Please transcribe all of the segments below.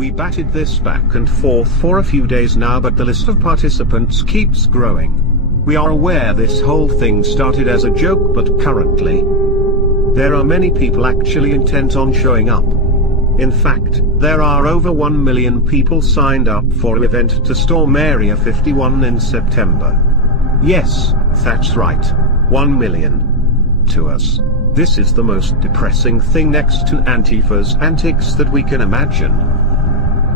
We batted this back and forth for a few days now, but the list of participants keeps growing. We are aware this whole thing started as a joke, but currently, there are many people actually intent on showing up. In fact, there are over 1 million people signed up for an event to storm Area 51 in September. Yes, that's right. 1 million. To us, this is the most depressing thing next to Antifa's antics that we can imagine.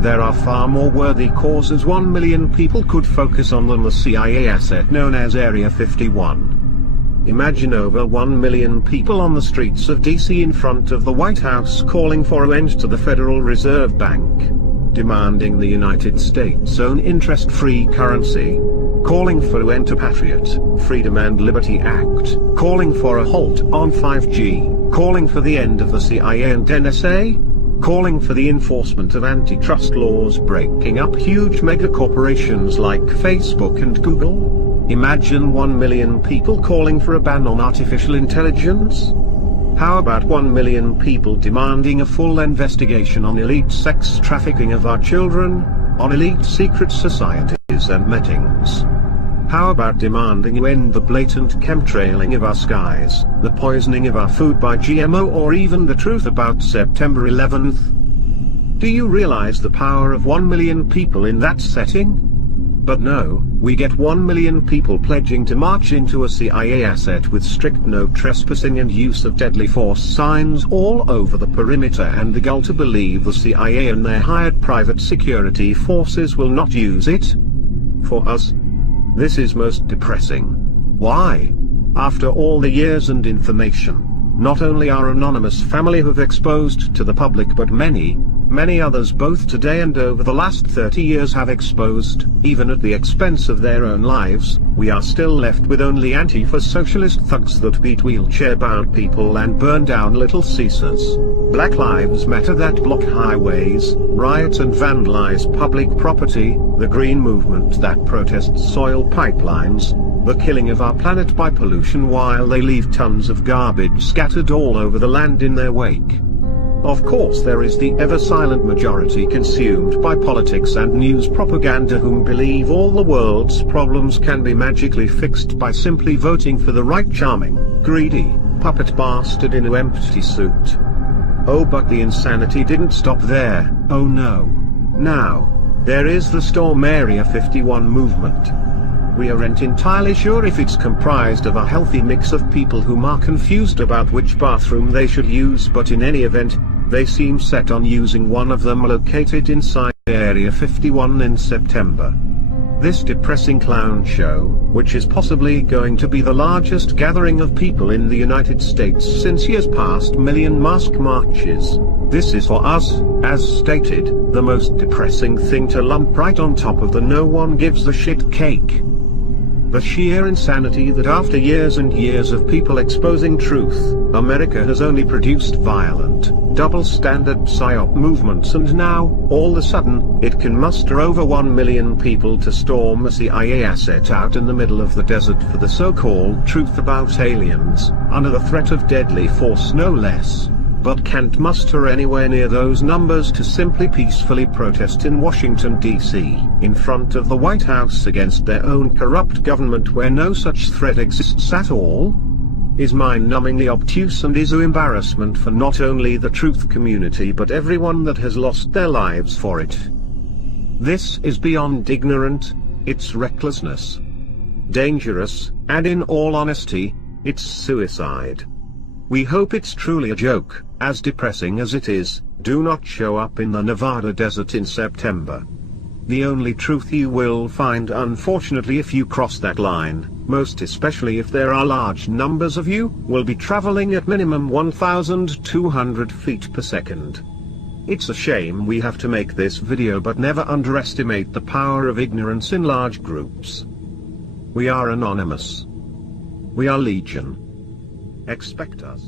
There are far more worthy causes 1 million people could focus on than the CIA asset known as Area 51. Imagine over 1 million people on the streets of DC in front of the White House calling for an end to the Federal Reserve Bank, demanding the United States' own interest-free currency, calling for an end to Patriot, Freedom and Liberty Act, calling for a halt on 5G, calling for the end of the CIA and NSA, calling for the enforcement of antitrust laws, breaking up huge megacorporations like Facebook and Google. Imagine 1 million people calling for a ban on artificial intelligence. How about 1 million people demanding a full investigation on elite sex trafficking of our children, on elite secret societies and meetings? How about demanding you end the blatant chemtrailing of our skies, the poisoning of our food by GMO, or even the truth about September 11th? Do you realize the power of 1 million people in that setting? But no, we get 1 million people pledging to march into a CIA asset with strict no trespassing and use of deadly force signs all over the perimeter, and the gall to believe the CIA and their hired private security forces will not use it. For us, this is most depressing. Why? After all the years and information, not only our anonymous family have exposed to the public, but many others both today and over the last 30 years have exposed, even at the expense of their own lives, we are still left with only Antifa socialist thugs that beat wheelchair-bound people and burn down Little Caesars, Black Lives Matter that block highways, riot and vandalize public property, the Green Movement that protests soil pipelines, the killing of our planet by pollution while they leave tons of garbage scattered all over the land in their wake. Of course, there is the ever-silent majority consumed by politics and news propaganda whom believe all the world's problems can be magically fixed by simply voting for the right charming, greedy, puppet bastard in an empty suit. Oh, but the insanity didn't stop there. Oh no. Now, there is the Storm Area 51 movement. We aren't entirely sure if it's comprised of a healthy mix of people whom are confused about which bathroom they should use, but in any event, they seem set on using one of them located inside Area 51 in September. This depressing clown show, which is possibly going to be the largest gathering of people in the United States since years past million mask marches, this is for us, as stated, the most depressing thing to lump right on top of the no one gives a shit cake. The sheer insanity that after years and years of people exposing truth, America has only produced violent, double-standard psyop movements, and now, all of a sudden, it can muster over 1 million people to storm a CIA asset out in the middle of the desert for the so-called truth about aliens, under the threat of deadly force no less, but can't muster anywhere near those numbers to simply peacefully protest in Washington, D.C., in front of the White House against their own corrupt government where no such threat exists at all? Is mind-numbingly obtuse and is an embarrassment for not only the truth community but everyone that has lost their lives for it. This is beyond ignorant, it's recklessness. Dangerous, and in all honesty, it's suicide. We hope it's truly a joke. As depressing as it is, do not show up in the Nevada desert in September. The only truth you will find, unfortunately, if you cross that line, most especially if there are large numbers of you, will be traveling at minimum 1,200 feet per second. It's a shame we have to make this video, but never underestimate the power of ignorance in large groups. We are anonymous. We are legion. Expect us.